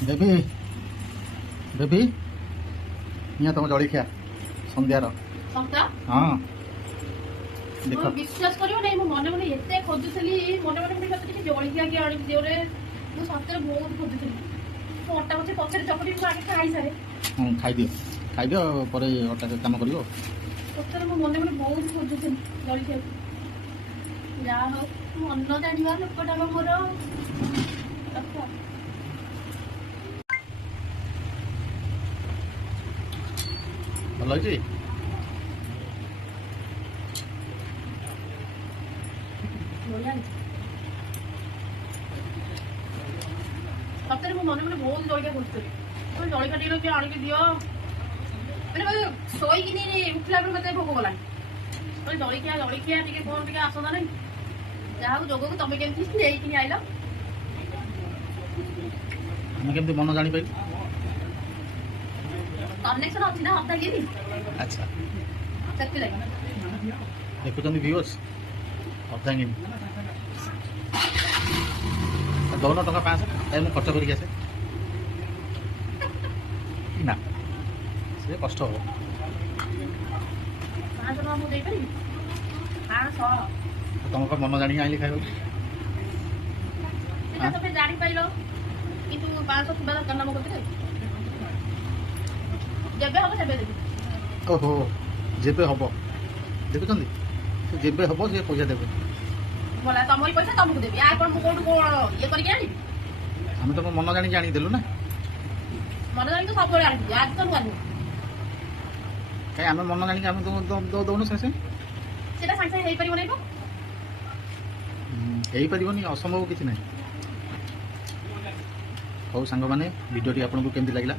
Baby baby यहाँ तुम जलिखिया सन्ध्यार ସନ୍ଧ୍ୟା हाँ देख ମୁଁ ବିଶ୍ୱାସ କରିବ ନାହିଁ ମୁଁ ମନେ ମନେ ଏତେ ଖୋଜୁଥିଲି ମନେ ମନେ ମତେ ଟିକେ ଜଳିଖିଆ କି ଆଣିକି ଦିଅରେ ମୁଁ ସତରେ ବହୁତ ଖୋଜୁଥିଲି ମୁଁ ଅଟା ବସି ପଛରେ ଚକଟି ମୁଁ ଆଗେ ଖାଇସାରେ खाई दियो पर अटा काम कर ସତରେ ମୁଁ ମନେ ମନେ ବହୁତ ଖୋଜୁଥିଲି ଜଳିଖିଆକୁ ଯାହା ହଉ ମନ ଜାଣିବା ଲୋକଟା ବା ମୋର ରଖ। भल अच्छी ବଢିଆ ହେଇଛି। ସତରେ ମୁଁ ମନେ ମନେ ବହୁତ ଜଳିଖିଆ ଖୋଜୁଥିଲି ଜଳିଖିଆ ଟିକେ କିଏ ଆଣିକି ଦିଅ ମାନେ ଶୋଇକିନି ଉଠିଲା ବେଳକୁ ମତେ ଭୋକ ଗଲାଣି ଜଳିଖିଆ ଜଳିଖିଆ ଟିକେ କଣ ଟିକେ ଆସନ୍ତା ନାହିଁ ଯାହା ହଉ ଯୋଗକୁ ତମେ କେମିତି ନେଇକିନି ଆଇଲ आम केमती मन जानी पाई କନେକ୍ସନ ଅଛି ନା ହପ୍ତାଗିରି अच्छा ସେଥିଲାଗି देखुं व्यूअर्स अर्धांगी दौन टका 500 मुझे खर्च करके आसे ना से कष्ट हम 500 ଟଙ୍କା ମୁଁ ଦେଇପାରିବି 500 तुम मन जानी आइली खाई ସେଟା ତମେ ଜାଣିପାରିଲ କିନ୍ତୁ 500 ଥିବା ଦରକାର ନା ମୋ କତିରେ ଯେବେ ହବ ସେବେ ଦେବି ओहो जेबे हम देखुं जेबे हम से पैसा देवे ବୋଲା ତମରି ପଇସା ତମକୁ ଦେବି ଆଉ କଣ ମୁଁ କୋଉଠୁ କଣ ଇଏ କରିକି ଆଣିବି आम तुम मन जानी आनीदेलु ना ମନେ ଜାଣିକି ସବୁବେଳେ ଆଣିବି ଆଜି ତ ନୁଆ ନୁହେଁ कहीं आम मन जानी आम दौन से ସେଟା ସାଙ୍ଗେ ସାଙ୍ଗେ ହେଇପାରିବ ନାହିଁ पारनी असंभव किसी ना हौ सांग मैंने भिडियो आपको केमती लगे